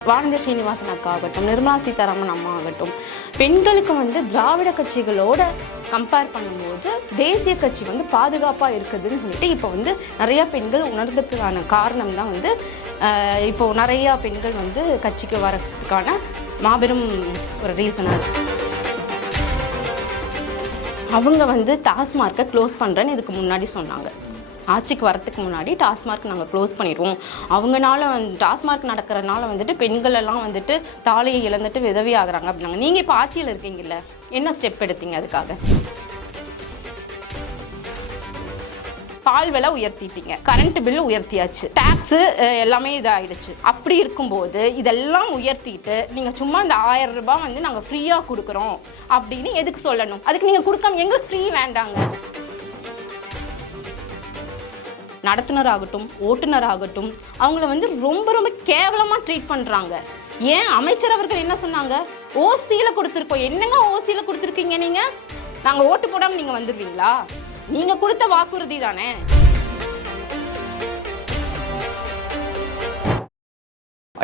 வானதி ஸ்ரீனிவாசன் அக்கா ஆகட்டும் நிர்மலா சீதாராமன் அம்மா ஆகட்டும் பெண்களுக்கு வந்து திராவிட கட்சிகளோட கம்பேர் பண்ணும்போது தேசிய கட்சி வந்து பாதுகாப்பாக இருக்குதுன்னு சொல்லிட்டு இப்போ வந்து நிறையா பெண்கள் உணர்ந்ததுக்கான காரணம் தான் வந்து இப்போது இப்போ நிறையா பெண்கள் வந்து கட்சிக்கு வரதுக்கான மாபெரும் ஒரு ரீசனாக இருக்குது அவங்க வந்து டாஸ்மார்க்கை க்ளோஸ் பண்ணுறேன்னு இதுக்கு முன்னாடி சொன்னாங்க. ஆட்சிக்கு வரத்துக்கு முன்னாடி டாஸ்மார்க் நாங்கள் க்ளோஸ் பண்ணிடுவோம். அவங்கனால வந்து டாஸ்மார்க் நடக்கிறனால வந்துட்டு பெண்கள் எல்லாம் வந்துட்டு தாலையை இழந்துட்டு விதவி ஆகிறாங்க அப்படின்னாங்க. நீங்கள் இப்போ ஆட்சியில் இருக்கீங்கல்ல என்ன ஸ்டெப் எடுத்தீங்க அதுக்காக? பால் விலை உயர்த்திட்டீங்க. கரண்ட் பில் உயர்த்தியாச்சு. டேக்ஸ் எல்லாமே இதாயிடுச்சு. அப்படி இருக்கும்போது இதெல்லாம் உயர்த்திட்டு நீங்க சும்மா இந்த ஆயிரம் ரூபாய் வந்து நாங்க ஃப்ரீயா கொடுக்குறோம் அப்படின்னு எதுக்கு சொல்லணும்? அதுக்கு நீங்க கொடுக்காம எங்களுக்கு ஃப்ரீ வேண்டாங்க. நடத்துனர் ஆகட்டும் ஓட்டுநர் ஆகட்டும் அவங்கள வந்து ரொம்ப ரொம்ப கேவலமா ட்ரீட் பண்றாங்க. ஏன்? அமைச்சர் அவர்கள் என்ன சொன்னாங்க? ஓசியில கொடுத்துருக்கோம். என்னங்க ஓசியில கொடுத்துருக்கீங்க நீங்க? நாங்க ஓட்டு போடாம நீங்க வந்துடுவீங்களா? நீங்க கொடுத்த வாக்குறுதி தானே?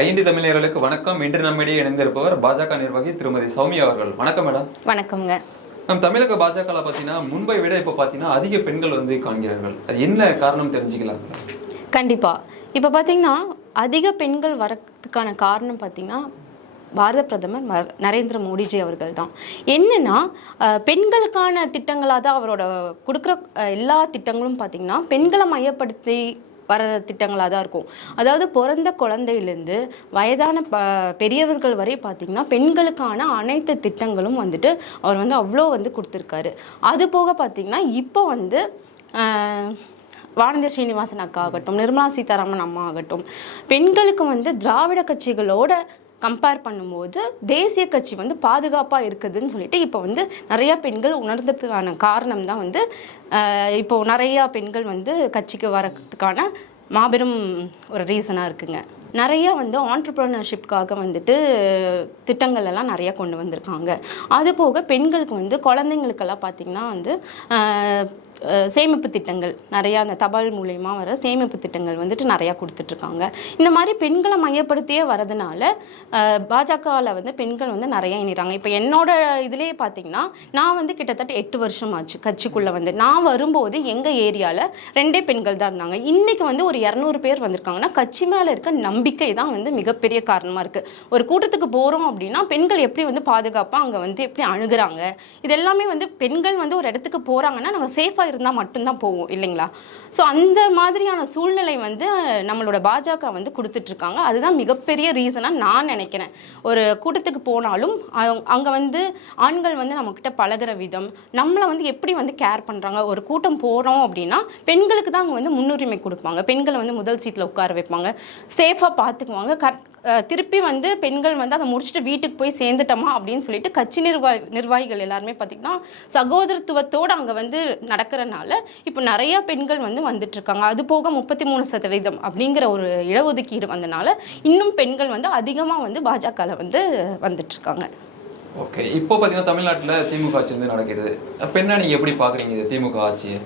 ஐஎன்டி தமிழர்களுக்கு வணக்கம். இன்று நம்மிடையே இணைந்திருப்பவர் பாஜக நிர்வாகி திருமதி சௌமியா அவர்கள். வணக்கம் மேடம். வணக்கம்ங்க. நம் தமிழக பாஜக பார்த்தீங்கன்னா முன்பை விட இப்போ பார்த்தீங்கன்னா அதிக பெண்கள் வந்து காண்கிறார்கள். என்ன காரணம் தெரிஞ்சுக்கலாம்? கண்டிப்பா. இப்போ பார்த்தீங்கன்னா அதிக பெண்கள் வரதுக்கான காரணம் பார்த்தீங்கன்னா பாரத பிரதமர் நரேந்திர மோடிஜி அவர்கள் தான் என்னன்னா பெண்களுக்கான திட்டங்களாக தான் அவரோட கொடுக்குற எல்லா திட்டங்களும் பார்த்தீங்கன்னா பெண்களை மையப்படுத்தி வர திட்டங்களாக தான் இருக்கும். அதாவது பிறந்த குழந்தையிலேருந்து வயதான ப பெரியவர்கள் வரை பார்த்திங்கன்னா பெண்களுக்கான அனைத்து திட்டங்களும் வந்துட்டு அவர் வந்து அவ்வளோ வந்து கொடுத்துருக்காரு. அது போக பார்த்திங்கன்னா இப்போ வந்து ஆஹ், வானதி ஸ்ரீனிவாசன் அக்கா ஆகட்டும் நிர்மலா சீதாராமன் அம்மா ஆகட்டும் பெண்களுக்கு வந்து திராவிட கட்சிகளோட கம்பேர் பண்ணும்போது தேசிய கட்சி வந்து பாதுகாப்பாக இருக்குதுன்னு சொல்லிட்டு இப்போ வந்து நிறையா பெண்கள் உணர்ந்ததுக்கான காரணம் தான் வந்து இப்போது இப்போ நிறையா பெண்கள் வந்து கட்சிக்கு வரதுக்கான மாபெரும் ஒரு ரீசனாக இருக்குங்க. நிறைய வந்து ஆண்டர்ப்ரனர்ஷிப்காக வந்துட்டு திட்டங்கள் எல்லாம் நிறைய கொண்டு வந்திருக்காங்க. அது போக பெண்களுக்கு வந்து குழந்தைங்களுக்கெல்லாம் பார்த்திங்கன்னா வந்து சேமிப்பு திட்டங்கள். நிறையா அந்த தபால் மூலயமா வர சேமிப்பு திட்டங்கள் வந்துட்டு நிறையா கொடுத்துட்ருக்காங்க. இந்த மாதிரி பெண்களை மையப்படுத்தியே வரதுனால பாஜகவில் வந்து பெண்கள் வந்து நிறைய இணைகிறாங்க இப்போ என்னோட இதுலேயே பார்த்தீங்கன்னா நான் வந்து கிட்டத்தட்ட எட்டு வருஷம் ஆச்சு கட்சிக்குள்ளே வந்து. நான் வரும்போது எங்கள் ஏரியாவில் ரெண்டே பெண்கள் தான் இருந்தாங்க. இன்றைக்கி வந்து ஒரு இரநூறு பேர் வந்திருக்காங்கன்னா கட்சி மேலே இருக்க நம்பிக்கை தான் வந்து மிகப்பெரிய காரணமாக இருக்குது ஒரு கூட்டத்துக்கு போகிறோம் அப்படின்னா பெண்கள் எப்படி வந்து பாதுகாப்பாக அங்கே வந்து எப்படி அணுகிறாங்க? இது எல்லாமே வந்து பெண்கள் வந்து ஒரு இடத்துக்கு போகிறாங்கன்னா நம்ம சேஃபாக இருந்தால் மட்டும்தான் போவோம் இல்லைங்களா? ஸோ அந்த மாதிரியான சூழ்நிலை வந்து நம்மளோட பாஜக வந்து கொடுத்துட்ருக்காங்க. அதுதான் மிகப்பெரிய ரீசனாக நான் நினைக்கிறேன். ஒரு கூட்டத்துக்கு போனாலும் அங்கே வந்து ஆண்கள் வந்து நம்மக்கிட்ட பழகுற விதம் நம்மளை வந்து எப்படி வந்து கேர் பண்ணுறாங்க ஒரு கூட்டம் போகிறோம் அப்படின்னா பெண்களுக்கு தான் அங்கே வந்து முன்னுரிமை கொடுப்பாங்க. பெண்களை வந்து முதல் சீட்டில் உட்கார வைப்பாங்க. சேஃபாக பார்த்துக்குவாங்க கரெக்ட் திருப்பி வந்து பெண்கள் வந்து அதை முடிச்சுட்டு வீட்டுக்கு போய் சேர்ந்துட்டோமா அப்படின்னு சொல்லிட்டு கட்சி நிர்வாகி நிர்வாகிகள் எல்லாருமே பார்த்திங்கன்னா சகோதரத்துவத்தோடு அங்கே வந்து நடக்கிறனால இப்போ நிறைய பெண்கள் வந்து வந்துட்டு இருக்காங்க அது போக முப்பத்தி மூணு சதவீதம் அப்படிங்கிற ஒரு இடஒதுக்கீடு வந்தனால இன்னும் பெண்கள் வந்து அதிகமாக வந்து பாஜகவில் வந்து வந்துட்டுருக்காங்க. ஓகே. இப்போ பார்த்தீங்கன்னா தமிழ்நாட்டில் திமுக ஆட்சி வந்து நடக்கிறது பெண்ணா நீங்கள் எப்படி பார்க்குறீங்க திமுக ஆட்சியை?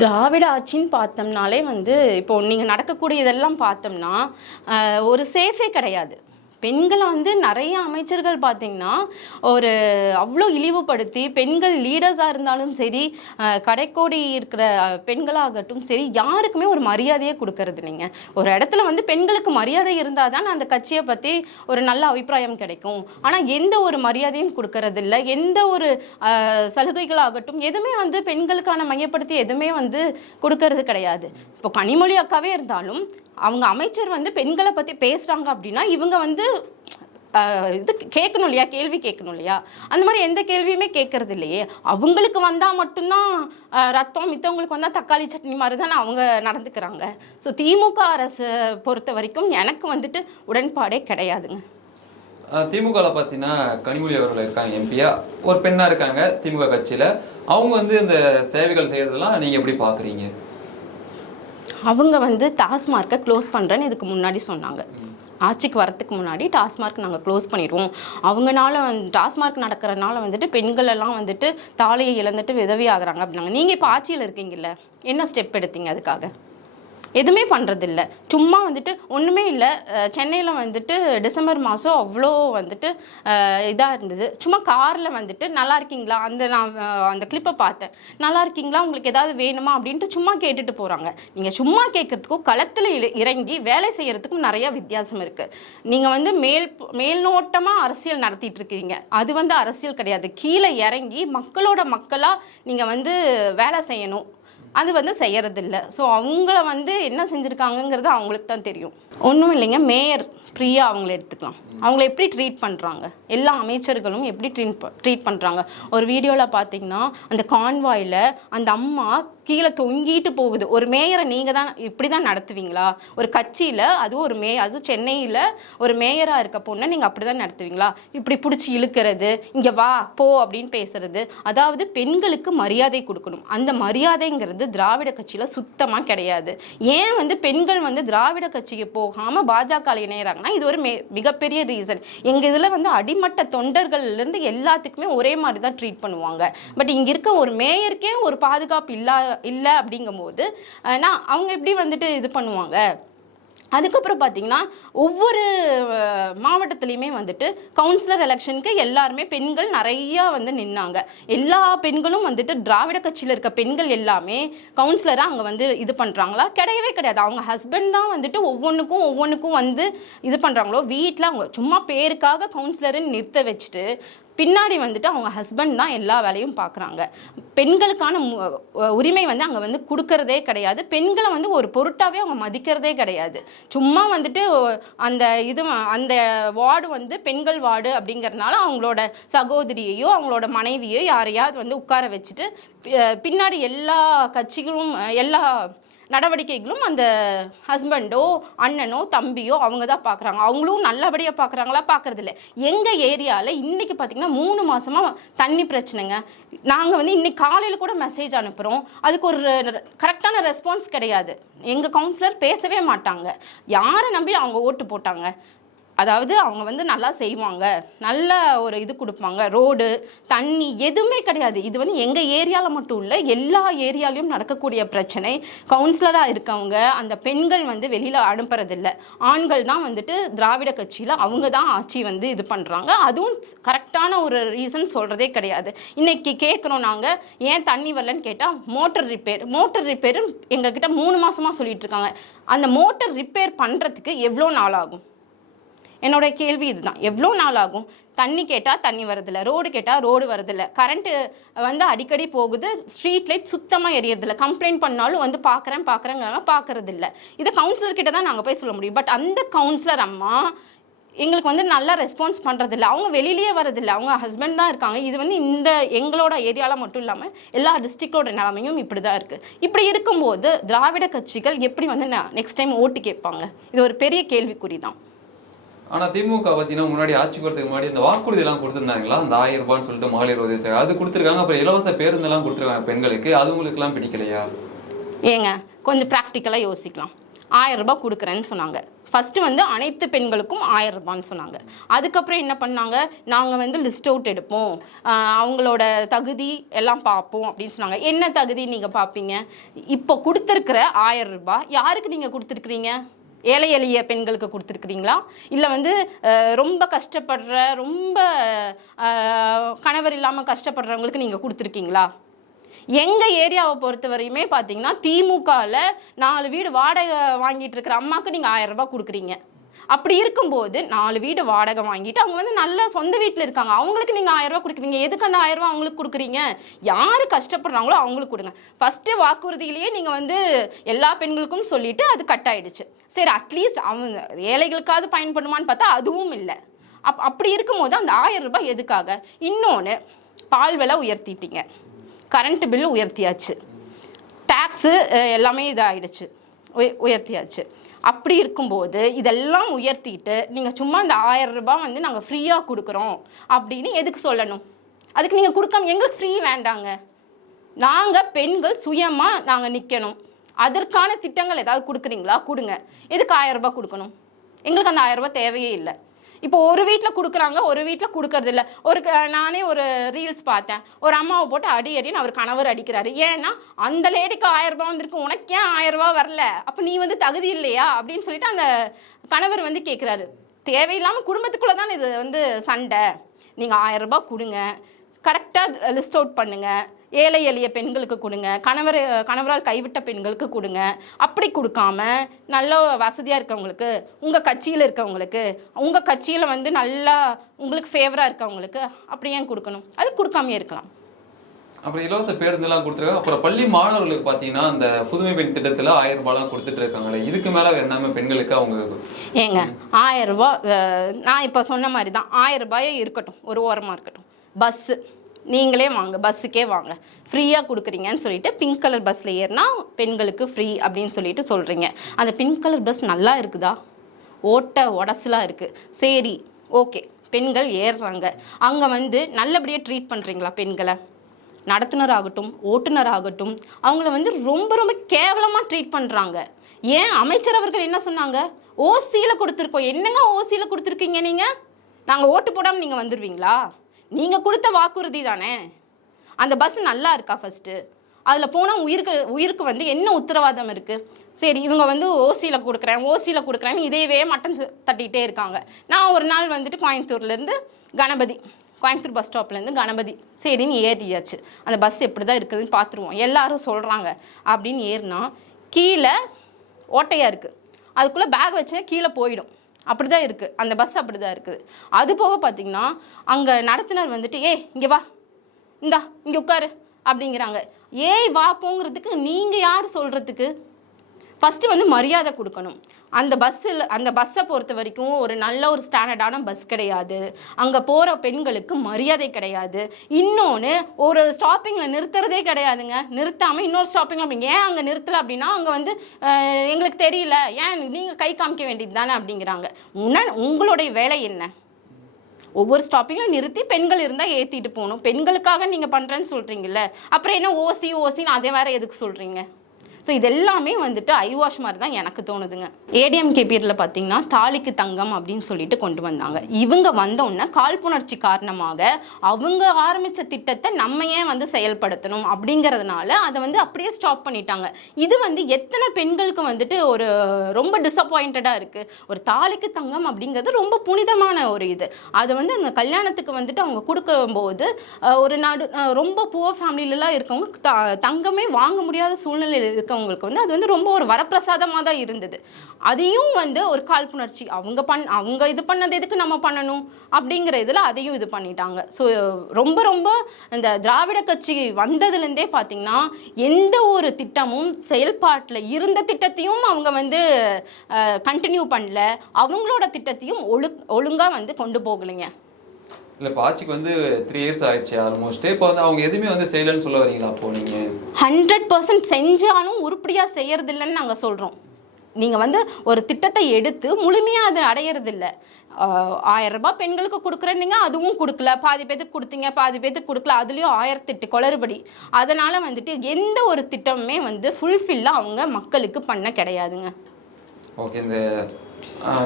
திராவிட ஆட்சின்னு பார்த்தோம்னாலே வந்து இப்போ நீங்கள் நடக்கக்கூடிய இதெல்லாம் பார்த்தோம்னா ஒரு சேஃபே கிடையாது. பெண்களை வந்து நிறைய அமைச்சர்கள் பார்த்தீங்கன்னா ஒரு அவ்வளோ இழிவுபடுத்தி பெண்கள் லீடர்ஸாக இருந்தாலும் சரி கடைக்கோடி இருக்கிற பெண்களாகட்டும் சரி யாருக்குமே ஒரு மரியாதையே கொடுக்கறது இல்லைங்க. ஒரு இடத்துல வந்து பெண்களுக்கு மரியாதை இருந்தால் தான் அந்த கட்சியை பற்றி ஒரு நல்ல அபிப்பிராயம் கிடைக்கும். ஆனால் எந்த ஒரு மரியாதையும் கொடுக்கறது இல்லை. எந்த ஒரு சலுகைகளாகட்டும் எதுவுமே வந்து பெண்களுக்கான மையப்படுத்தி எதுவுமே வந்து கொடுக்கறது கிடையாது. இப்போ கனிமொழி அக்காவே இருந்தாலும் அவங்க அமைச்சர் வந்து பெண்களை பற்றி பேசுகிறாங்க அப்படின்னா இவங்க வந்து இது கேட்கணும் இல்லையா? கேள்வி கேட்கணும் இல்லையா? அந்த மாதிரி எந்த கேள்வியுமே கேட்கறது இல்லையே. அவங்களுக்கு வந்தால் மட்டும்தான் ரத்தம் மித்தவங்களுக்கு வந்தால் தக்காளி சட்னி மாதிரி தான் அவங்க நடந்துக்கிறாங்க. ஸோ திமுக அரசு பொறுத்த வரைக்கும் எனக்கு வந்துட்டு உடன்பாடே கிடையாதுங்க. திமுகவில் பார்த்தீங்கன்னா கனிமொழி அவர்கள் இருக்காங்க எம்பியா. ஒரு பெண்ணாக இருக்காங்க திமுக கட்சியில். அவங்க வந்து இந்த சேவைகள் செய்கிறதெல்லாம் நீங்கள் எப்படி பார்க்குறீங்க அவங்க வந்து டாஸ்மார்க்கை க்ளோஸ் பண்ணுறேன்னு இதுக்கு முன்னாடி சொன்னாங்க. ஆட்சிக்கு வரத்துக்கு முன்னாடி டாஸ்மார்க் நாங்கள் க்ளோஸ் பண்ணிடுவோம். அவங்கனால வந்து டாஸ்மார்க் நடக்கிறனால வந்துட்டு பெண்கள் எல்லாம் வந்துட்டு தாலையை இழந்துட்டு விதவி ஆகிறாங்க அப்படின்னாங்க. நீங்கள் இப்போ ஆட்சியில் இருக்கீங்கல்ல என்ன ஸ்டெப் எடுத்தீங்க அதுக்காக? எதுவுமே பண்ணுறதில்ல சும்மா வந்துட்டு ஒன்றுமே இல்லை. சென்னையில் வந்துட்டு டிசம்பர் மாதம் அவ்வளோ வந்துட்டு இதாக இருந்தது. சும்மா காரில் வந்துட்டு நல்லா இருக்கீங்களா? அந்த நான் அந்த கிளிப்பை பார்த்தேன். நல்லா இருக்கீங்களா? உங்களுக்கு ஏதாவது வேணுமா? அப்படின்ட்டு சும்மா கேட்டுட்டு போகிறாங்க நீங்கள் சும்மா கேட்குறதுக்கும் களத்தில் இறங்கி வேலை செய்கிறதுக்கும் நிறையா வித்தியாசம் இருக்குது நீங்கள் வந்து மேல் மேல்நோட்டமாக அரசியல் நடத்திட்டு இருக்கீங்க. அது வந்து அரசியல் கிடையாது. கீழே இறங்கி மக்களோட மக்களாக நீங்கள் வந்து வேலை செய்யணும். அது வந்து செய்யறதில்ல. ஸோ அவங்கள வந்து என்ன செஞ்சுருக்காங்கங்கிறது அவங்களுக்கு தான் தெரியும். ஒன்றும் இல்லைங்க மேயர் ஃப்ரீயாக அவங்கள எடுத்துக்கலாம். அவங்கள எப்படி ட்ரீட் பண்ணுறாங்க எல்லா அமைச்சர்களும் எப்படி ட்ரீட் ட்ரீட் பண்ணுறாங்க ஒரு வீடியோவில் பார்த்தீங்கன்னா அந்த கான்வாயில் அந்த அம்மா கீழே தொங்கிட்டு போகுது. ஒரு மேயரை நீங்கள் தான் இப்படி தான் நடத்துவீங்களா? ஒரு கட்சியில் அதுவும் ஒரு மே அதுவும் சென்னையில் ஒரு மேயராக இருக்க பொண்ணை நீங்கள் அப்படி தான் நடத்துவீங்களா? இப்படி பிடிச்சி இழுக்கிறது இங்கே வா போ அப்படின்னு பேசுறது. அதாவது பெண்களுக்கு மரியாதை கொடுக்கணும். அந்த மரியாதைங்கிறது திராவிட கட்சியில் சுத்தமாக கிடையாது. ஏன் வந்து பெண்கள் வந்து திராவிட கட்சிக்கு போகாமல் பாஜக இணையறாங்கன்னா இது ஒரு மே மிகப்பெரிய ரீசன் எங்கள் இதில் வந்து அடிமட்ட தொண்டர்கள்லேருந்து எல்லாத்துக்குமே ஒரே மாதிரி தான் ட்ரீட் பண்ணுவாங்க. பட் இங்கே இருக்க ஒரு மேயருக்கே ஒரு பாதுகாப்பு இல்லா இல்லை அப்படிங்கும்போது அஹ், நான் அவங்க எப்படி வந்துட்டு இது பண்ணுவாங்க? அதுக்கப்புறம் பார்த்தீங்கன்னா ஒவ்வொரு மாவட்டத்துலேயுமே வந்துட்டு கவுன்சிலர் எலெக்ஷனுக்கு எல்லாருமே பெண்கள் நிறையா வந்து நின்னாங்க. எல்லா பெண்களும் வந்துட்டு திராவிட கட்சியில் இருக்க பெண்கள் எல்லாமே கவுன்சிலராக அங்கே வந்து இது பண்ணுறாங்களா கிடையவே கிடையாது. அவங்க ஹஸ்பண்ட் தான் வந்துட்டு ஒவ்வொன்றுக்கும் ஒவ்வொன்றுக்கும் வந்து இது பண்ணுறாங்களோ வீட்டில் அவங்க சும்மா பேருக்காக கவுன்சிலருன்னு நிறுத்த வச்சுட்டு பின்னாடி வந்துட்டு அவங்க ஹஸ்பண்ட் தான் எல்லா வேலையும் பார்க்குறாங்க. பெண்களுக்கான மு- உரிமை வந்து அங்கே வந்து கொடுக்கறதே கிடையாது. பெண்களை வந்து ஒரு பொருட்டாகவே அவங்க மதிக்கிறதே கிடையாது. சும்மா வந்துட்டு அந்த இது அந்த வார்டு வந்து பெண்கள் வார்டு அப்படிங்கிறதுனால அவங்களோட சகோதரியையோ அவங்களோட மனைவியோ யாரையாவது வந்து உட்கார வச்சுட்டு பின்னாடி எல்லா கட்சிகளும் எல்லா நடவடிக்கைகளும் அந்த ஹஸ்பண்டோ அண்ணனோ தம்பியோ அவங்க தான் பார்க்குறாங்க. அவங்களும் நல்லபடியாக பார்க்குறாங்களா? பார்க்குறதில்ல. எங்கள் ஏரியாவில் இன்றைக்கி பார்த்தீங்கன்னா மூணு மாதமாக தண்ணி பிரச்சனைங்க. நாங்கள் வந்து இன்றைக்கி காலையில் கூட மெசேஜ் அனுப்புகிறோம் அதுக்கு ஒரு கரெக்டான ரெஸ்பான்ஸ் கிடையாது. எங்கள் கவுன்சிலர் பேசவே மாட்டாங்க. யாரை நம்பி அவங்க ஓட்டு போட்டாங்க? அதாவது அவங்க வந்து நல்லா செய்வாங்க. நல்ல ஒரு இது கொடுப்பாங்க. ரோடு தண்ணி எதுவுமே கிடையாது. இது வந்து எங்கள் ஏரியாவில் மட்டும் இல்லை எல்லா ஏரியாலையும் நடக்கக்கூடிய பிரச்சனை. கவுன்சிலராக இருக்கவங்க அந்த பெண்கள் வந்து வெளியில் அனுப்புறதில்ல. ஆண்கள் தான் வந்துட்டு திராவிட கட்சியில் அவங்க தான் ஆட்சி வந்து இது பண்ணுறாங்க அதுவும் கரெக்டான ஒரு ரீசன் சொல்கிறதே கிடையாது. இன்னைக்கு கேட்குறோம் நாங்கள் ஏன் தண்ணி வரலன்னு கேட்டால் மோட்டர் ரிப்பேர் மோட்டர் ரிப்பேர் எங்ககிட்ட மூணு மாதமாக சொல்லிட்டு இருக்காங்க. அந்த மோட்டர் ரிப்பேர் பண்ணுறதுக்கு எவ்வளோ நாள் ஆகும்? என்னோட கேள்வி இதுதான். எவ்வளோ நாள் ஆகும்? தண்ணி கேட்டால் தண்ணி வரதில்ல ரோடு கேட்டால் ரோடு வரதில்ல. கரண்ட்டு வந்து அடிக்கடி போகுது ஸ்ட்ரீட் லைட் சுத்தமாக எரியறதில்ல. கம்ப்ளைண்ட் பண்ணாலும் வந்து பார்க்குறேன் பார்க்குறேங்கிறாங்க பார்க்கறதில்ல இதை கவுன்சிலர் கிட்ட தான் நாங்கள் போய் சொல்ல முடியும். பட் அந்த கவுன்சிலர் அம்மா எங்களுக்கு வந்து நல்லா ரெஸ்பான்ஸ் பண்ணுறதில்ல அவங்க வெளியிலேயே வரதில்ல. அவங்க ஹஸ்பண்ட் தான் இருக்காங்க. இது வந்து இந்த எங்களோட ஏரியாவில் மட்டும் இல்லாமல் எல்லா டிஸ்ட்ரிக்டோட நிலைமையும் இப்படி தான் இருக்குது இப்படி இருக்கும்போது திராவிட கட்சிகள் எப்படி வந்து நெக்ஸ்ட் டைம் ஓட்டு கேட்பாங்க? இது ஒரு பெரிய கேள்விக்குறி தான். ஆனா திமுக பார்த்தீங்கன்னா முன்னாடி ஆட்சி போறதுக்கு முன்னாடி இந்த வாக்குறுதி எல்லாம் கொடுத்துருந்தாங்களா? அந்த ஆயிரம் ரூபான்னு சொல்லிட்டு மகளிர் உதவி அது கொடுத்துருக்காங்க. அப்புறம் இலவச பேருந்தெல்லாம் கொடுத்துருக்காங்க பெண்களுக்கு. அது உங்களுக்கு எல்லாம் பிடிக்கலையா? ஏங்க கொஞ்சம் ப்ராக்டிக்கலாக யோசிக்கலாம். ஆயிரம் ரூபாய் கொடுக்குறேன்னு சொன்னாங்க. ஃபஸ்ட்டு வந்து அனைத்து பெண்களுக்கும் ஆயிரம் ரூபான்னு சொன்னாங்க. அதுக்கப்புறம் என்ன பண்ணாங்க? நாங்கள் வந்து லிஸ்ட் அவுட் எடுப்போம். அவங்களோட தகுதி எல்லாம் பார்ப்போம் அப்படின்னு சொன்னாங்க. என்ன தகுதி நீங்கள் பார்ப்பீங்க? இப்போ கொடுத்துருக்கிற ஆயிரம் ரூபாய் யாருக்கு நீங்கள் கொடுத்துருக்குறீங்க? ஏழை எளிய பெண்களுக்கு கொடுத்துருக்குறீங்களா? இல்லை வந்து ரொம்ப கஷ்டப்படுற ரொம்ப கணவர் இல்லாமல் கஷ்டப்படுறவங்களுக்கு நீங்கள் கொடுத்துருக்கீங்களா? எங்கள் ஏரியாவை பொறுத்த வரையுமே பார்த்தீங்கன்னா திமுகவில் நாலு வீடு வாடகை வாங்கிட்டு இருக்கிற அம்மாவுக்கு நீங்கள் ஆயிரம் ரூபாய் கொடுக்குறீங்க. அப்படி இருக்கும்போது நாலு வீடு வாடகை வாங்கிட்டு அவங்க வந்து நல்ல சொந்த வீட்டில் இருக்காங்க. அவங்களுக்கு நீங்கள் ஆயிரம் ரூபாய் கொடுக்குறீங்க எதுக்கு அந்த ஆயிரம் ரூபாய் அவங்களுக்கு கொடுக்குறீங்க? யார் கஷ்டப்படுறாங்களோ அவங்களுக்கு கொடுங்க. ஃபஸ்ட்டு வாக்குறுதியிலேயே நீங்கள் வந்து எல்லா பெண்களுக்கும் சொல்லிட்டு அது கட் ஆயிடுச்சு. சரி அட்லீஸ்ட் அவங்க ஏழைகளுக்காவது பயன்படுமான்னு பார்த்தா அதுவும் இல்லை. அப் அப்படி இருக்கும்போது அந்த ஆயிரம் ரூபாய் எதுக்காக? இன்னொன்று பால் விலை உயர்த்திட்டீங்க. கரண்ட் பில் உயர்த்தியாச்சு. டேக்ஸு எல்லாமே இதாகிடுச்சு உய- உயர்த்தியாச்சு. அப்படி இருக்கும்போது இதெல்லாம் உயர்த்திட்டு நீங்கள் சும்மா இந்த ஆயிரம் ரூபாய் வந்து நாங்கள் ஃப்ரீயாக கொடுக்குறோம் அப்படின்னு எதுக்கு சொல்லணும்? அதுக்கு நீங்கள் கொடுக்காம எங்களுக்கு ஃப்ரீ வேண்டாங்க. நாங்கள் பெண்கள் சுயமாக நாங்கள் நிற்கணும் அதற்கான திட்டங்கள் ஏதாவது கொடுக்குறீங்களா? கொடுங்க. எதுக்கு ஆயிரம் ரூபாய் கொடுக்கணும்? எங்களுக்கு அந்த ஆயிரம் ரூபாய் தேவையே இல்லை. இப்போ ஒரு வீட்டில் கொடுக்குறாங்க ஒரு வீட்டில் கொடுக்கறது இல்லை ஒரு க- நானே ஒரு ரீல்ஸ் பார்த்தேன். ஒரு அம்மாவை போட்டு அடி அடின்னு அவர் கணவர் அடிக்கிறாரு. ஏன்னா அந்த லேடிக்கு ஆயிரம் ரூபாய் வந்திருக்கு உனக்கு ஏன் ஆயிரம் ரூபாய் வரல? அப்போ நீ வந்து தகுதி இல்லையா? அப்படின்னு சொல்லிட்டு அந்த கணவர் வந்து கேட்குறாரு தேவையில்லாமல் குடும்பத்துக்குள்ளே தான் இது வந்து சண்டை. நீங்கள் ஆயிரம் ரூபாய் கொடுங்க. கரெக்டாக லிஸ்ட் அவுட் பண்ணுங்க. ஏழை எளிய பெண்களுக்கு கொடுங்க. கணவர் கணவரால் கைவிட்ட பெண்களுக்கு கொடுங்க. அப்படி கொடுக்காம நல்ல வசதியாக இருக்கவங்களுக்கு உங்கள் கட்சியில் இருக்கவங்களுக்கு உங்கள் கட்சியில் வந்து நல்லா உங்களுக்கு ஃபேவராக இருக்கவங்களுக்கு அப்படி ஏன் கொடுக்கணும்? அது கொடுக்காமயே இருக்கலாம். அப்புறம் இலவச பேருந்துலாம் கொடுத்துருக்காங்க. அப்புறம் பள்ளி மாணவர்களுக்கு பார்த்தீங்கன்னா அந்த புதுமை பெண் திட்டத்தில் ஆயிரம் ரூபாய்லாம் கொடுத்துட்டு இருக்காங்களே. இதுக்கு மேலே என்ன பெண்களுக்கு அவங்க ஏங்க ஆயிரம் ரூபாய் அஹ், நான் இப்போ சொன்ன மாதிரி தான் ஆயிரம் ரூபாயே இருக்கட்டும். ஒரு ஓரமாக இருக்கட்டும். பஸ்ஸு. நீங்களே வாங்க பஸ்ஸுக்கே வாங்க. ஃப்ரீயாக கொடுக்குறீங்கன்னு சொல்லிட்டு பிங்க் கலர் பஸ்ஸில் ஏறினா பெண்களுக்கு ஃப்ரீ அப்படின்னு சொல்லிட்டு சொல்கிறீங்க அந்த பிங்க் கலர் பஸ் நல்லா இருக்குதா? ஓட்ட உடசலாக இருக்குது சரி ஓகே பெண்கள் ஏறுறாங்க. அங்கே வந்து நல்லபடியாக ட்ரீட் பண்ணுறீங்களா பெண்களை? நடத்துனர் ஆகட்டும் ஓட்டுநர் ஆகட்டும் அவங்கள வந்து ரொம்ப ரொம்ப கேவலமாக ட்ரீட் பண்ணுறாங்க ஏன்? அமைச்சர் அவர்கள் என்ன சொன்னாங்க? ஓசியில் கொடுத்துருக்கோம். என்னங்க ஓசியில் கொடுத்துருக்கீங்க நீங்கள் நாங்கள் ஓட்டு போடாமல் நீங்கள் வந்துடுவீங்களா நீங்கள் கொடுத்த வாக்குறுதி தானே? அந்த பஸ் நல்லா இருக்கா ஃபஸ்ட்டு அதில் போனால் உயிருக்கு உயிருக்கு வந்து என்ன உத்தரவாதம் இருக்குது சரி இவங்க வந்து ஓசியில் கொடுக்குறேன் ஓசியில் கொடுக்குறேன்னு இதையவே மட்டன் தட்டிகிட்டே இருக்காங்க. நான் ஒரு நாள் வந்துட்டு கோயம்புத்தூர்லேருந்து கணபதி கோயம்புத்தூர் பஸ் ஸ்டாப்லேருந்து கணபதி சரின்னு ஏறியாச்சு. அந்த பஸ் எப்படி தான் இருக்குதுன்னு பார்த்துருவோம் எல்லாரும் சொல்கிறாங்க அப்படின்னு ஏறினா கீழே ஓட்டையாக இருக்குது அதுக்குள்ளே பேக் வச்சு கீழே போயிடும். அப்படி தான் இருக்குது அந்த பஸ் அப்படி தான் இருக்குது. அது போக பார்த்தீங்கன்னா அங்கே நடத்துனர் வந்துட்டு ஏய் இங்கே வா. இந்தா இங்கே உட்காரு. அப்படிங்கிறாங்க. ஏய் வா போங்கிறதுக்கு நீங்கள் யார் சொல்கிறதுக்கு ஃபஸ்ட்டு வந்து மரியாதை கொடுக்கணும். அந்த பஸ்ஸில் அந்த பஸ்ஸை பொறுத்த வரைக்கும் ஒரு நல்ல ஒரு ஸ்டாண்டர்டான பஸ் கிடையாது. அங்கே போகிற பெண்களுக்கு மரியாதை கிடையாது. இன்னொன்று ஒரு ஸ்டாப்பிங்கில் நிறுத்துறதே கிடையாதுங்க. நிறுத்தாமல் இன்னொரு ஸ்டாப்பிங் அப்படிங்க ஏன் அங்கே நிறுத்தலை அப்படின்னா அங்கே வந்து எங்களுக்கு தெரியல. ஏன் நீங்கள் கை காமிக்க வேண்டியது தானே அப்படிங்கிறாங்க. உன்ன உங்களுடைய வேலை என்ன? ஒவ்வொரு ஸ்டாப்பிங்கும் நிறுத்தி பெண்கள் இருந்தால் ஏற்றிட்டு போகணும். பெண்களுக்காக நீங்கள் பண்ணுறேன்னு சொல்கிறீங்கல்ல அப்புறம் என்ன ஓசி ஓசின்னு அதே வேறு எதுக்கு சொல்கிறீங்க ஸோ இது எல்லாமே வந்துட்டு ஐவாஷ் மாதிரி தான் எனக்கு தோணுதுங்க. ஏடிஎம்கே பீரியடில் பார்த்தீங்கன்னா தாலிக்கு தங்கம் அப்படின்னு சொல்லிட்டு கொண்டு வந்தாங்க. இவங்க வந்தோடனே காழ்ப்புணர்ச்சி காரணமாக அவங்க ஆரம்பித்த திட்டத்தை நம்ம ஏன் வந்து செயல்படுத்தணும் அப்படிங்கிறதுனால அதை வந்து அப்படியே ஸ்டாப் பண்ணிட்டாங்க. இது வந்து எத்தனை பெண்களுக்கு வந்துட்டு ஒரு ரொம்ப டிசப்பாயிண்டடாக இருக்குது ஒரு தாலிக்கு தங்கம் அப்படிங்கிறது ரொம்ப புனிதமான ஒரு இது. அது வந்து அந்த கல்யாணத்துக்கு வந்துட்டு அவங்க கொடுக்கும்போது ஒரு நாடு ரொம்ப புவர் ஃபேமிலிலலாம் இருக்கவங்க த- தங்கமே வாங்க முடியாத சூழ்நிலையில் இருக்கவங்களுக்கு வந்து அது வந்து ரொம்ப ஒரு வரப்பிரசாதமாக தான் இருந்தது. அதையும் வந்து ஒரு காழ்ப்புணர்ச்சி அவங்க பண் அவங்க இது பண்ணது எதுக்கு நம்ம பண்ணணும்? அப்படிங்கிற இதில் அதையும் இது பண்ணிட்டாங்க. ஸோ ரொம்ப ரொம்ப இந்த திராவிட கட்சி வந்ததுலேருந்தே பார்த்தீங்கன்னா எந்த ஒரு திட்டமும் செயல்பாட்டில் இருந்த திட்டத்தையும் அவங்க வந்து கண்டினியூ பண்ணல. அவங்களோட திட்டத்தையும் ஒழு ஒழுங்காக வந்து கொண்டு போகலைங்க. இல்லை இப்போ ஆட்சிக்கு வந்து த்ரீ இயர்ஸ் ஆயிடுச்சு ஆல்மோஸ்ட் இப்போ வந்து அவங்க எதுவுமே வந்து செய்யலைன்னு சொல்ல வரீங்களா அப்போ நீங்க? ஹண்ட்ரட் பர்சன்ட் செஞ்சாலும் உருப்படியாக செய்யறதில்லைன்னு நாங்கள் சொல்கிறோம் நீங்கள் வந்து ஒரு திட்டத்தை எடுத்து முழுமையாக அது அடையிறதில்ல. ஆயிரம் ரூபாய் பெண்களுக்கு கொடுக்குறேன்னீங்க அதுவும் கொடுக்கல. பாதி பேத்துக்கு கொடுத்தீங்க பாதி பேத்துக்கு கொடுக்கல அதுலேயும் ஆயிரத்தெட்டு குளறுபடி. அதனால் வந்துட்டு எந்த ஒரு திட்டமுமே வந்து ஃபுல்ஃபில்லாக அவங்க மக்களுக்கு பண்ண கிடையாதுங்க. ஓகே இந்த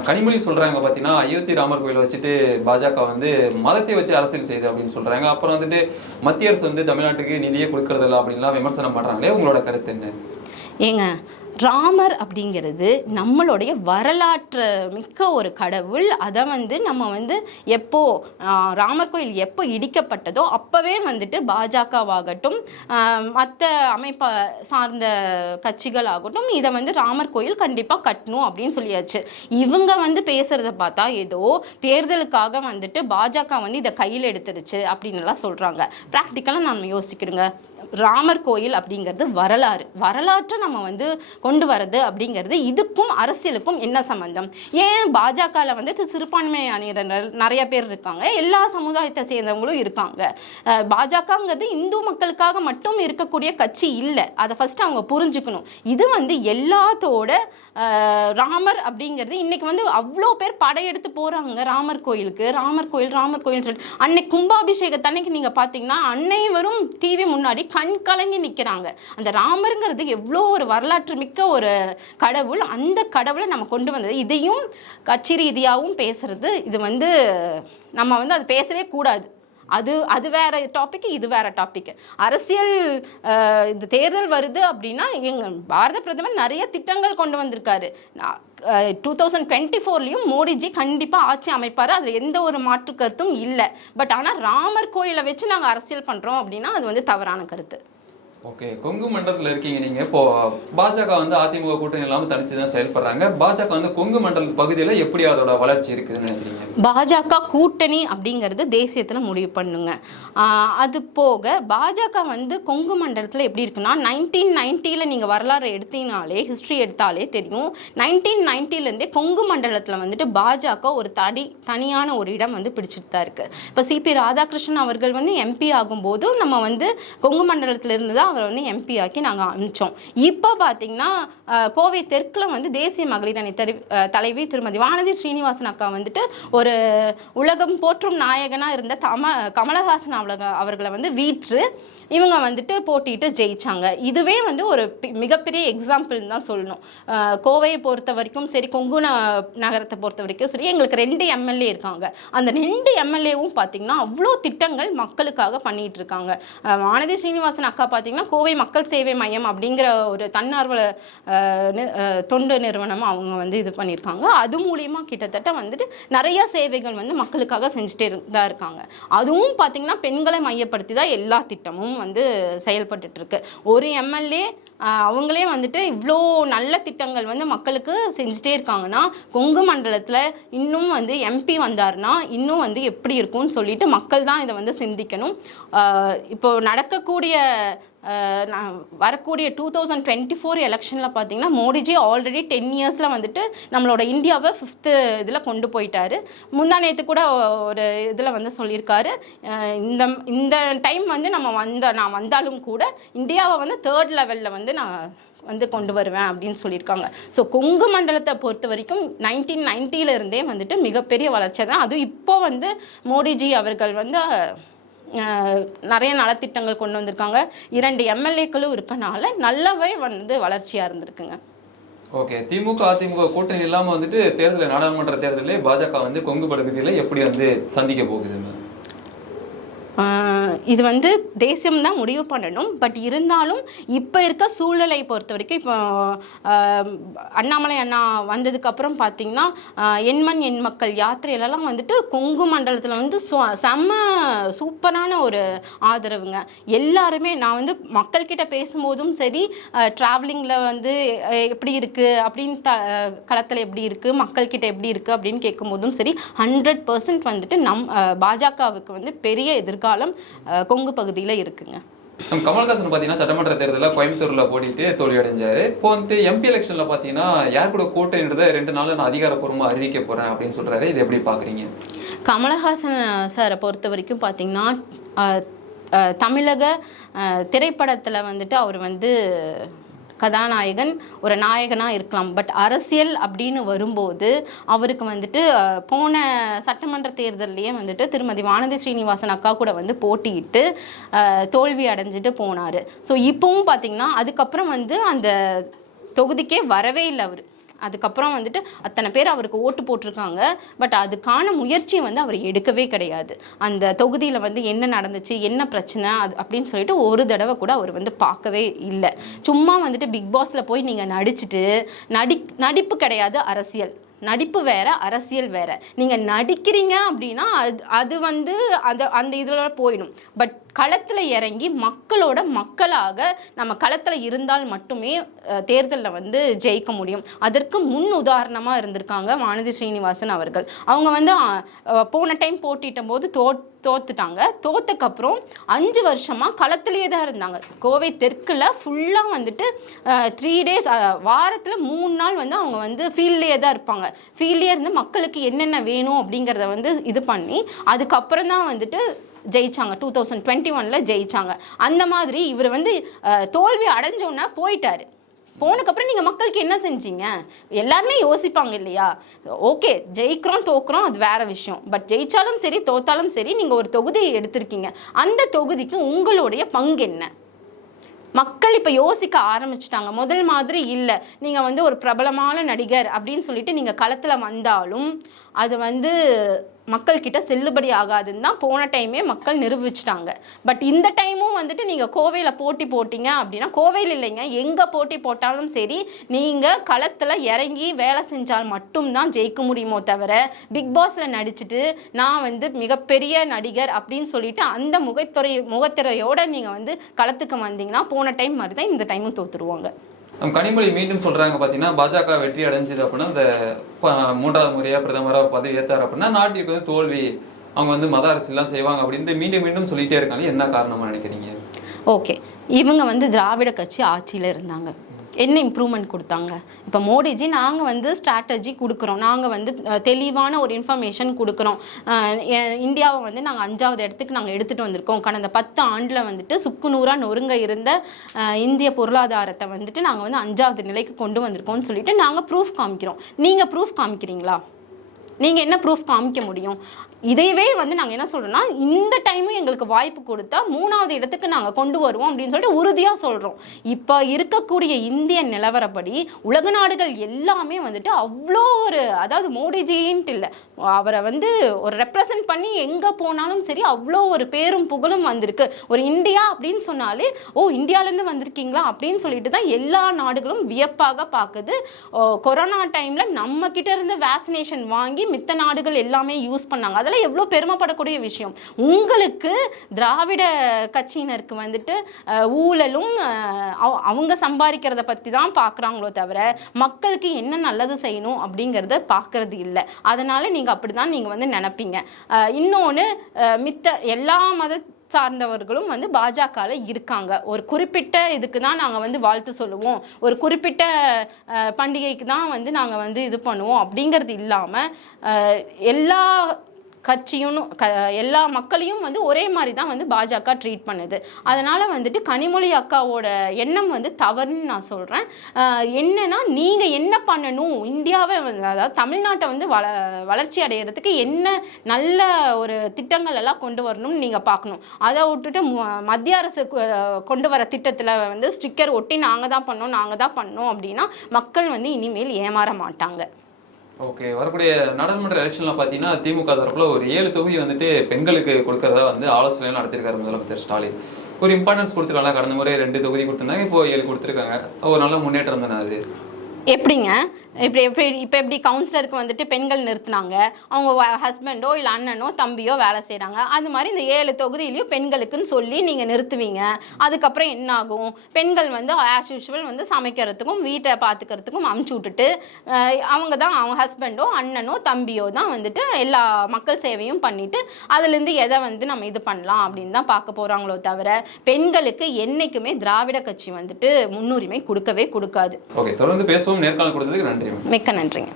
கனிமொழி சொல்றாங்க பார்த்தீங்கன்னா அயோத்தி ராமர் கோயிலை வச்சுட்டு பாஜக வந்து மதத்தை வச்சு அரசியல் செய்யுது அப்படின்னு சொல்றாங்க. அப்புறம் வந்துட்டு மத்திய அரசு வந்து தமிழ்நாட்டுக்கு நிதியே கொடுக்கறதில்ல அப்படின்லாம் விமர்சனம் பண்றாங்களே. உங்களோட கருத்து என்ன? ஏங்க ராமர் அப்படிங்கிறது நம்மளுடைய வரலாற்று மிக்க ஒரு கடவுள். அதை வந்து நம்ம வந்து எப்போ ராமர் கோயில் எப்போ இடிக்கப்பட்டதோ அப்போவே வந்துட்டு பாஜகவாகட்டும் மற்ற அமைப்பை சார்ந்த கட்சிகள் ஆகட்டும் இதை வந்து ராமர் கோயில் கண்டிப்பாக கட்டணும் அப்படின்னு சொல்லியாச்சு. இவங்க வந்து பேசுறத பார்த்தா ஏதோ தேர்தலுக்காக வந்துட்டு பாஜக வந்து இதை கையில் எடுத்துருச்சு அப்படின்னு எல்லாம் சொல்கிறாங்க ப்ராக்டிக்கலாக நம்ம யோசிக்கிறோங்க. ராமர் கோயில் அப்படிங்கிறது வரலாறு. வரலாற்றை நம்ம வந்து கொண்டு வரது அப்படிங்கிறது இதுக்கும் அரசியலுக்கும் என்ன சம்பந்தம்? ஏன் பாஜகவில் வந்துட்டு சிறுபான்மை அணியினர் நிறைய பேர் இருக்காங்க. எல்லா சமுதாயத்தை சேர்ந்தவங்களும் இருக்காங்க. பாஜகங்கிறது இந்து மக்களுக்காக மட்டும் இருக்கக்கூடிய கட்சி இல்லை. அதை ஃபஸ்ட்டு அவங்க புரிஞ்சுக்கணும். இது வந்து எல்லாத்தோட ராமர் அப்படிங்கிறது இன்னைக்கு வந்து அவ்வளோ பேர் படையெடுத்து போகிறாங்க ராமர் கோயிலுக்கு. ராமர் கோயில் ராமர் கோயில் சொல்லிட்டு. அன்னைக்கு கும்பாபிஷேகத்தன்னைக்கு நீங்கள் பார்த்தீங்கன்னா அன்னைவரும் டிவி முன்னாடி கண் கலங்கி நிற்கிறாங்க அந்த ராமருங்கிறது எவ்வளோ ஒரு வரலாற்று மிக்க ஒரு கடவுள் அந்த கடவுளை நம்ம கொண்டு வந்தது. இதையும் கட்சி ரீதியாகவும் பேசுறது. இது வந்து நம்ம வந்து அது பேசவே கூடாது. அது அது வேற டாபிக் இது வேற டாபிக் அரசியல் இந்த தேர்தல் வருது அப்படின்னா எங்க பாரத பிரதமர் நிறைய திட்டங்கள் கொண்டு வந்திருக்காரு. டூ தௌசண்ட் டுவெண்ட்டி ஃபோர்லேயும் மோடிஜி கண்டிப்பாக ஆட்சி அமைப்பார். அதில் எந்த ஒரு மாற்று கருத்தும் இல்லை. பட் ஆனால் ராமர் கோயிலை வச்சு நாங்கள் அரசியல் பண்ணுறோம் அப்படின்னா அது வந்து தவறான கருத்து. ஓகே கொங்கு மண்டலத்தில் இருக்கீங்க நீங்கள் இப்போ பாஜக வந்து அதிமுக கூட்டணி இல்லாமல் தனிச்சு தான் செயல்படுறாங்க. பாஜக வந்து கொங்கு மண்டல பகுதியில் எப்படி அதோட வளர்ச்சி இருக்குதுன்னு நினைக்கிறீங்க? பாஜக கூட்டணி அப்படிங்கிறது தேசியத்தில் முடிவு பண்ணுங்க. அது போக பாஜக வந்து கொங்கு மண்டலத்தில் எப்படி இருக்குன்னா நைன்டீன் நைன்ட்டியில் நீங்கள் வரலாறு எடுத்தீங்கனாலே ஹிஸ்ட்ரி எடுத்தாலே தெரியும். நைன்டீன் நைன்ட்டிலேருந்தே கொங்கு மண்டலத்தில் வந்துட்டு பாஜக ஒரு தனி தனியான ஒரு இடம் வந்து பிடிச்சிட்டு தான் இருக்குது இப்போ சிபி ராதாகிருஷ்ணன் அவர்கள் வந்து எம்பி ஆகும்போதும் நம்ம வந்து கொங்கு மண்டலத்திலிருந்து தான் தான் அவரை வந்து எம்பி ஆக்கி நாங்கள் அனுப்பிச்சோம். இப்போ பார்த்தீங்கன்னா கோவை தெற்கில் வந்து தேசிய மகளிர் அணி தெரி தலைவி திருமதி வானதி ஸ்ரீனிவாசன் அக்கா வந்துட்டு ஒரு உலகம் போற்றும் நாயகனாக இருந்த தம கமலஹாசன் அவளக அவர்களை வந்து வீற்று இவங்க வந்துட்டு போட்டிட்டு ஜெயிச்சாங்க. இதுவே வந்து ஒரு மிகப்பெரிய எக்ஸாம்பிள்னு தான் சொல்லணும். கோவையை பொறுத்த வரைக்கும் சரி கொங்கு நகரத்தை பொறுத்த வரைக்கும் சரி எங்களுக்கு ரெண்டு எம்எல்ஏ இருக்காங்க. அந்த ரெண்டு எம்எல்ஏவும் பார்த்தீங்கன்னா அவ்வளோ திட்டங்கள் மக்களுக்காக பண்ணிட்டு இருக்காங்க. வானதி ஸ்ரீனிவாசன் அக்கா பார்த்தீங்கன்னா கோவை மக்கள் சேவை மையம் அப்படிங்கிற ஒரு தன்னார்வ தொண்டு நிறுவனம் அவங்க வந்து இது பண்ணியிருக்காங்க. அது மூலியமாக கிட்டத்தட்ட வந்துட்டு நிறைய சேவைகள் வந்து மக்களுக்காக செஞ்சுட்டே இரு- தான் இருக்காங்க. அதுவும் பார்த்தீங்கன்னா பெண்களை மையப்படுத்தி தான் எல்லா திட்டமும் வந்து செயல்பட்டுட்டு இருக்கு ஒரு எம்எல்ஏ அவங்களே வந்துட்டு இவ்வளோ நல்ல திட்டங்கள் வந்து மக்களுக்கு செஞ்சுட்டே இருக்காங்கன்னா கொங்கு மண்டலத்தில் இன்னும் வந்து எம்பி வந்தாருன்னா இன்னும் வந்து எப்படி இருக்கும்னு சொல்லிட்டு மக்கள் தான் இதை வந்து சிந்திக்கணும். இப்போ நடக்கக்கூடிய நான் வரக்கூடிய டூ தௌசண்ட் டுவெண்ட்டி ஃபோர் எலெக்ஷனில் பார்த்தீங்கன்னா மோடிஜி ஆல்ரெடி டென் இயர்ஸில் வந்துட்டு நம்மளோட இந்தியாவை ஃபிஃப்த்து இதில் கொண்டு போயிட்டார். முந்தா நேற்று கூட ஒரு இதில் வந்து சொல்லியிருக்காரு. இந்த இந்த டைம் வந்து நம்ம வந்த நான் வந்தாலும் கூட இந்தியாவை வந்து தேர்ட் லெவலில் வந்து நான் வந்து கொண்டு வருவேன் அப்படின்னு சொல்லியிருக்காங்க. ஸோ கொங்கு மண்டலத்தை பொறுத்த வரைக்கும் நைன்டீன் நைன்ட்டியிலேருந்தே வந்துட்டு மிகப்பெரிய வளர்ச்சி தான் அதுவும் இப்போ வந்து மோடிஜி அவர்கள் வந்து நிறைய நலத்திட்டங்கள் கொண்டு வந்திருக்காங்க. இரண்டு எம்எல்ஏக்களும் இருக்கனால நல்லாவே வந்து வளர்ச்சியாக இருந்திருக்குங்க. ஓகே திமுக அதிமுக கூட்டணி இல்லாமல் வந்துட்டு தேர்தல் நாடாளுமன்ற தேர்தலில் பாஜக வந்து கொங்கு படுகுதியில் எப்படி வந்து சந்திக்க போகுதுங்க இது வந்து தேசியம் தான் முடிவு பண்ணணும். பட் இருந்தாலும் இப்போ இருக்க சூழ்நிலை பொறுத்த வரைக்கும் இப்போ அண்ணாமலை அண்ணா வந்ததுக்கப்புறம் பார்த்தீங்கன்னா எண்மண் எண் மக்கள் யாத்திரையிலலாம் வந்துட்டு கொங்கு மண்டலத்தில் வந்து செம்ம சூப்பரான ஒரு ஆதரவுங்க. எல்லாருமே நான் வந்து மக்கள்கிட்ட பேசும்போதும் சரி ட்ராவலிங்கில் வந்து எப்படி இருக்குது அப்படின்னு த களத்தில் எப்படி இருக்குது மக்கள்கிட்ட எப்படி இருக்குது அப்படின்னு கேட்கும்போதும் சரி ஹண்ட்ரட் பர்சன்ட் வந்துட்டு நம் பாஜகவுக்கு வந்து பெரிய எதிர்காலம் அஹ் கொங்கு பகுதியில் இருக்குங்க. கமல்ஹாசன் பார்த்தீங்கன்னா சட்டமன்ற தேர்தலில் கோயம்புத்தூர்ல போட்டிட்டு தோல்வி அடைஞ்சாரு இப்போ வந்துட்டு எம்பி எலெக்ஷன்ல பார்த்தீங்கன்னா யார் கூட கூட்டணின்றதை ரெண்டு நாள்ல நான் அதிகாரப்பூர்வமா அறிவிக்க போறேன் அப்படின்னு சொல்றாரு. இது எப்படி பாக்குறீங்க? கமலஹாசன் சாரை பொறுத்த வரைக்கும் பார்த்தீங்கன்னா தமிழக திரைப்படத்தில் வந்துட்டு அவர் வந்து கதாநாயகன் ஒரு நாயகனாக இருக்கலாம். பட் அரசியல் அப்படின்னு வரும்போது அவருக்கு வந்துட்டு போன சட்டமன்ற தேர்தல்லையே வந்துட்டு திருமதி வானதி ஸ்ரீனிவாசன் அக்கா கூட வந்து போட்டியிட்டு தோல்வி அடைஞ்சிட்டு போனார். ஸோ இப்போவும் பார்த்தீங்கன்னா அதுக்கப்புறம் வந்து அந்த தொகுதிக்கே வரவே இல்லை அவர். அதுக்கப்புறம் வந்துட்டு அத்தனை பேர் அவருக்கு ஓட்டு போட்டிருக்காங்க. பட் அதுக்கான முயற்சி வந்து அவர் எடுக்கவே கிடையாது. அந்த தொகுதியில் வந்து என்ன நடந்துச்சு என்ன பிரச்சனை அது அப்படின்னு சொல்லிட்டு ஒரு தடவை கூட அவர் வந்து பார்க்கவே இல்லை. சும்மா வந்துட்டு பிக் பாஸில் போய் நீங்கள் நடிச்சுட்டு நடி நடிப்பு கிடையாது அரசியல். நடிப்பு வேற அரசியல் வேற. நீங்கள் நடிக்கிறீங்க அப்படின்னா அது அது வந்து அந்த அந்த இதில் போயிடும். பட் களத்தில் இறங்கி மக்களோட மக்களாக நம்ம களத்தில் இருந்தால் மட்டுமே தேர்தலில் வந்து ஜெயிக்க முடியும். அதற்கு முன் உதாரணமாக இருந்திருக்காங்க வானதி ஸ்ரீனிவாசன் அவர்கள். அவங்க வந்து போன டைம் போட்டிட்ட போது தோ தோத்துட்டாங்க. தோத்தக்கப்புறம் அஞ்சு வருஷமாக களத்திலேயே தான் இருந்தாங்க. கோவை தெற்கில் ஃபுல்லாக வந்துட்டு த்ரீ டேஸ் வாரத்தில் மூணு நாள் வந்து அவங்க வந்து ஃபீல்ட்லேயே தான் இருப்பாங்க. ஃபீல்ட்லேயே இருந்து மக்களுக்கு என்னென்ன வேணும் அப்படிங்கிறத வந்து இது பண்ணி அதுக்கப்புறம் தான் வந்துட்டு ஜெயிச்சாங்க. டூ தௌசண்ட் டுவெண்ட்டி ஒனில் ஜெயிச்சாங்க. அந்த மாதிரி இவர் வந்து தோல்வி அடைஞ்சோன்னா போயிட்டாரு. போனதுக்கப்புறம் நீங்கள் மக்களுக்கு என்ன செஞ்சீங்க? எல்லாருமே யோசிப்பாங்க இல்லையா? ஓகே ஜெயிக்கிறோம் தோக்குறோம் அது வேற விஷயம். பட் ஜெயிச்சாலும் சரி தோத்தாலும் சரி நீங்கள் ஒரு தொகுதியை எடுத்திருக்கீங்க. அந்த தொகுதிக்கு உங்களுடைய பங்கு என்ன? மக்கள் இப்போ யோசிக்க ஆரம்பிச்சிட்டாங்க. முதல் மாதிரி இல்லை. நீங்கள் வந்து ஒரு பிரபலமான நடிகர் அப்படின்னு சொல்லிட்டு நீங்கள் களத்தில் வந்தாலும் அது வந்து மக்கள்கிட்ட செல்லுபடி ஆகாதுன்னு தான் போன டைமே மக்கள் நிரூபிச்சிட்டாங்க. பட் இந்த டைமும் வந்துட்டு நீங்கள் கோவையில் போட்டி போட்டீங்க அப்படின்னா கோவையில் இல்லைங்க எங்கே போட்டி போட்டாலும் சரி நீங்கள் களத்தில் இறங்கி வேலை செஞ்சால் மட்டும்தான் ஜெயிக்க முடியுமோ தவிர பிக் பாஸில் நடிச்சுட்டு நான் வந்து மிகப்பெரிய நடிகர் அப்படின்னு சொல்லிட்டு அந்த முகத்துறை முகத்திரையோட நீங்கள் வந்து களத்துக்கு வந்தீங்கன்னா போன டைம் மாதிரி தான் இந்த டைமும் தோற்றுருவாங்க நம் கனிமொழி மீண்டும் சொல்றாங்க பாத்தீங்கன்னா பாஜக வெற்றி அடைஞ்சது அப்படின்னா அந்த மூன்றாவது முறையா பிரதமரா பதவி ஏத்தார் அப்படின்னா நாட்டிற்கு வந்து தோல்வி அவங்க வந்து மத அரசியல்லாம் செய்வாங்க அப்படின்ட்டு மீண்டும் மீண்டும் சொல்லிட்டே இருக்காங்க. என்ன காரணமா நினைக்கிறீங்க? ஓகே. இவங்க வந்து திராவிட கட்சி ஆட்சியில் இருந்தாங்க. என்ன இம்ப்ரூவ்மெண்ட் கொடுத்தாங்க? இப்போ மோடிஜி நாங்கள் வந்து ஸ்ட்ராட்டஜி கொடுக்குறோம். நாங்கள் வந்து தெளிவான ஒரு இன்ஃபர்மேஷன் கொடுக்குறோம். இந்தியாவை வந்து நாங்கள் அஞ்சாவது இடத்துக்கு நாங்கள் எடுத்துகிட்டு வந்திருக்கோம். கடந்த பத்து ஆண்டில் வந்துட்டு சுக்குநூறாக நொறுங்க இருந்த இந்திய பொருளாதாரத்தை வந்துட்டு நாங்கள் வந்து அஞ்சாவது நிலைக்கு கொண்டு வந்திருக்கோம்னு சொல்லிட்டு நாங்கள் ப்ரூஃப் காமிக்கிறோம். நீங்கள் ப்ரூஃப் காமிக்கிறீங்களா? நீங்கள் என்ன ப்ரூஃப் காமிக்க முடியும்? இதையவே வந்து நாங்கள் என்ன சொல்கிறோம்னா இந்த டைமும் எங்களுக்கு வாய்ப்பு கொடுத்தா மூணாவது இடத்துக்கு நாங்கள் கொண்டு வருவோம் அப்படின்னு சொல்லிட்டு உறுதியாக சொல்கிறோம் இப்போ இருக்கக்கூடிய இந்திய நிலவரப்படி உலக நாடுகள் எல்லாமே வந்துட்டு அவ்வளோ ஒரு அதாவது மோடிஜின்ட்டு இல்லை அவரை வந்து ஒரு ரெப்ரசன்ட் பண்ணி எங்கே போனாலும் சரி அவ்வளோ ஒரு பேரும் புகழும் வந்திருக்கு. ஒரு இந்தியா அப்படின்னு சொன்னாலே ஓ இந்தியாவிலேருந்து வந்திருக்கீங்களா? அப்படின்னு சொல்லிட்டு தான் எல்லா நாடுகளும் வியப்பாக பார்க்குது. ஓ, கொரோனா டைமில் நம்ம இருந்து வேக்சினேஷன் வாங்கி மித்த நாடுகள் எல்லாமே யூஸ் பண்ணாங்க. அதெல்லாம் எவ்வளோ பெருமைப்படக்கூடிய விஷயம். உங்களுக்கு திராவிட கட்சியினருக்கு வந்துட்டு ஊழலும் அவங்க சம்பாதிக்கிறத பற்றி தான் பார்க்குறாங்களோ தவிர மக்களுக்கு என்ன நல்லது செய்யணும் அப்படிங்கிறத பார்க்கறது இல்லை. அதனால் நீங்கள் அப்படி தான் நீங்கள் வந்து நினப்பீங்க. இன்னொன்று மித்த எல்லா மத சார்ந்தவர்களும் வந்து பாஜகவில் இருக்காங்க. ஒரு குறிப்பிட்ட இதுக்கு தான் நாங்கள் வந்து வாழ்த்து சொல்லுவோம். ஒரு குறிப்பிட்ட பண்டிகைக்கு தான் வந்து நாங்கள் வந்து இது பண்ணுவோம் அப்படிங்கிறது இல்லாமல் எல்லா கட்சியும் க எல்லா மக்களையும் வந்து ஒரே மாதிரி தான் வந்து பாஜக ட்ரீட் பண்ணுது. அதனால் வந்துட்டு கனிமொழி அக்காவோட எண்ணம் வந்து தவறுன்னு நான் சொல்கிறேன் என்னன்னா நீங்கள் என்ன பண்ணணும்? இந்தியாவை வந்து அதாவது தமிழ்நாட்டை வந்து வள வளர்ச்சி அடையிறதுக்கு என்ன நல்ல ஒரு திட்டங்கள் எல்லாம் கொண்டு வரணும்னு நீங்கள் பார்க்கணும். அதை விட்டுட்டு மத்திய அரசு கொண்டு வர திட்டத்தில் வந்து ஸ்டிக்கர் ஒட்டி நாங்கள் தான் பண்ணோம் நாங்கள் தான் பண்ணோம் அப்படின்னா மக்கள் வந்து இனிமேல் ஏமாற மாட்டாங்க. ஓகே வரக்கூடிய நாடாளுமன்ற எலெக்ஷன்ல பாத்தீங்கன்னா திமுக தரப்புல ஒரு ஏழு தொகுதி வந்துட்டு பெண்களுக்கு கொடுக்கறதா வந்து ஆலோசனை நடத்திருக்காரு முதலமைச்சர் ஸ்டாலின். ஒரு இம்பார்ட்டன்ஸ் கொடுத்துருக்காங்க. கடந்த முறை ரெண்டு தொகுதி கொடுத்துருந்தாங்க இப்போ ஏழு கொடுத்துருக்காங்க. ஒரு நல்ல முன்னேற்றம் தானே அது? எப்படிங்க? இப்படி எப்படி இப்போ எப்படி கவுன்சிலருக்கு வந்துட்டு பெண்கள் நிறுத்தினாங்க? அவங்க ஹஸ்பண்டோ இல்லை அண்ணனோ தம்பியோ வேலை செய்கிறாங்க அது மாதிரி இந்த ஏழு தொகுதியிலையும் பெண்களுக்குன்னு சொல்லி நீங்கள் நிறுத்துவீங்க. அதுக்கப்புறம் என்ன ஆகும் பெண்கள் வந்து ஆஸ் யூஷுவல் வந்து சமைக்கிறதுக்கும் வீட்டை பார்த்துக்கிறதுக்கும் அமுச்சு விட்டுட்டு அவங்க தான் அவங்க ஹஸ்பண்டோ அண்ணனோ தம்பியோ தான் வந்துட்டு எல்லா மக்கள் சேவையும் பண்ணிவிட்டு அதுலேருந்து எதை வந்து நம்ம இது பண்ணலாம் அப்படின்னு தான் பார்க்க போகிறாங்களோ தவிர பெண்களுக்கு என்றைக்குமே திராவிட கட்சி வந்துட்டு முன்னுரிமை கொடுக்கவே கொடுக்காது. ஓகே தொடர்ந்து பேசுவோம். நேர்காணல் கொடுத்ததுக்கு நன்றி. மிக்க நன்றிங்க.